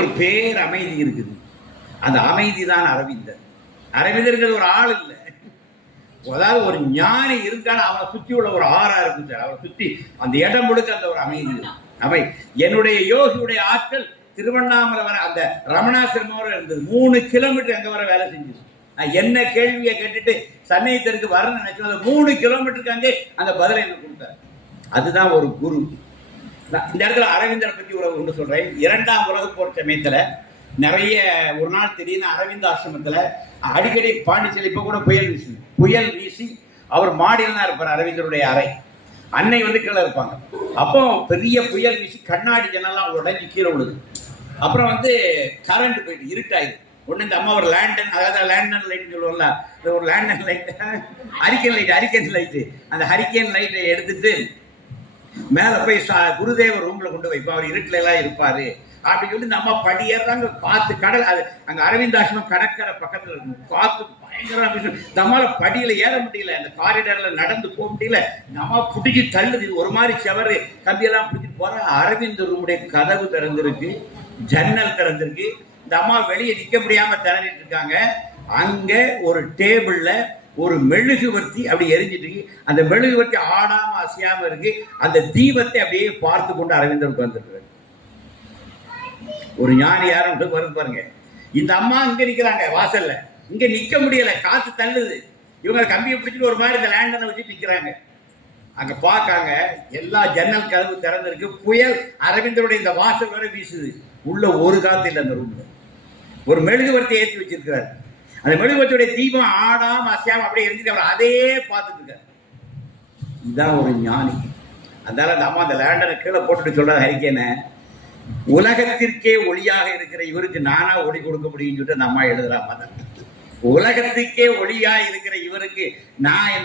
ஒரு பேர் அமைதி இருக்குது. அந்த அமைதி தான் அரவிந்தர். அரவிந்தர்கள் ஒரு ஆள் இல்லை, அதாவது ஒரு ஞானி இருக்கான்னு அவனை சுற்றி உள்ள ஒரு ஆறா இருக்கும் சார். அவனை சுற்றி அந்த இடம் முழுக்க அந்த ஒரு அமைதி. அவை என்னுடைய யோகியுடைய ஆற்றல் திருவண்ணாமலை வர அந்த ரமணாசிரமோட இருந்தது. 3 கிலோமீட்டர் அங்க வர வேலை செஞ்சது. நான் என்ன கேள்வியை கேட்டுட்டு சன்னயத்திற்கு வரணும்னு நினைச்சோம். 3 கிலோமீட்டருக்கு அங்கே அந்த பதிலை என்ன கொடுத்தார். அதுதான் ஒரு குரு. இந்த இடத்துல அரவிந்தரை பத்தி ஒன்று சொல்றேன். 2ஆம் உலகப் போர் சமயத்துல நிறைய ஒரு நாள் திடீர்னு அரவிந்த ஆசிரமத்துல அடிக்கடி பாண்டிச்சேரி இப்ப கூட புயல் வீசி அவர் மாடியில் தான் இருப்பார். அரவிந்தருடைய அறை அன்னை கீழே இருப்பாங்க. அப்போ பெரிய புயல் வீசி கண்ணாடி ஜன்னெல்லாம் உடஞ்சி கீழே விழுது. அப்புறம் கரண்ட் போயிட்டு இருட்டாயிடுது. ஒன்று இந்த அம்மா ஒரு லேண்டன், அதாவது லேண்டன் லைட் சொல்லுவோம்ல, ஒரு லேண்டன் லைட், ஹரிக்கேன் லைட்டு, அந்த ஹரிக்கேன் லைட்டை எடுத்துட்டு மேல போய் குருதேவர் ரூம்ல கொண்டு வைப்பா. அவர் இருட்டுல எல்லாம் இருப்பாரு அப்படின்னு சொல்லி இந்த அம்மா படியேறாங்க. காத்து கடல், அது அங்க அரவிந்தாசிரமம் கடற்கரை பக்கத்துல இருக்கும். காத்து பயங்கர. இந்த அம்மால படியில ஏற முடியல, அந்த காரிடர்ல நடந்து போக முடியல. இந்த அம்மா பிடிச்சி தள்ளுது. ஒரு மாதிரி செவரு கம்பியெல்லாம் பிடிச்சிட்டு போற. அரவிந்த ரூமுடைய கதவு திறந்திருக்கு, ஜன்னல் திறந்திருக்கு. இந்த அம்மா வெளியே நிக்க முடியாம திறந்துட்டு இருக்காங்க. அங்க ஒரு டேபிள்ல ஒரு மெழுகுவர்த்தி அப்படி எரிஞ்சிட்டு இருக்கு. அந்த மெழுகுவர்த்தி ஆடாம அசையாம இருக்கு. அந்த தீபத்தை அப்படியே பார்த்து கொண்டு அரவிந்தர் உட்கார்ந்துருக்காரு. ஒரு ஞானி யாரும் வருது பாருங்க. இந்த அம்மா இங்க நிக்கிறாங்க வாசல்ல, இங்க நிக்க முடியல, காத்து தள்ளுது. இவங்க கம்பியை பிடிச்சிட்டு ஒரு மாதிரி இந்த லேண்டனை வச்சு நிக்கிறாங்க. அங்க பாக்காங்க, எல்லா ஜன்னல் கதவு திறந்திருக்கு. புயல் அரவிந்தருடைய இந்த வாசல் வரை வீசுது. உள்ள ஒரு காத்து இல்லை. அந்த ரூம்ல ஒரு மெழுகுவர்த்தி ஏற்றி வச்சிருக்கிறார். அந்த மெழுகுவர்த்தியுடைய தீபம் ஆடாம அசையாம அப்படியே எரிஞ்சுட்டு அவர் அதையே பார்த்துட்டு இருக்காரு. இதுதான் ஒரு ஞானி. அதனால அந்த அம்மா அந்த லேண்டனை கீழே போட்டுட்டு சொல்றாரு ஹரிக்கேன, உலகத்திற்கே ஒளியாக இருக்கிற இவருக்கு நானா ஒளி கொடுக்க முடியும்னு சொல்லிட்டு அந்த அம்மா எழுதுறாங்க. உலகத்துக்கே ஒளியா இருக்கிற இவருக்கு நான் என்ன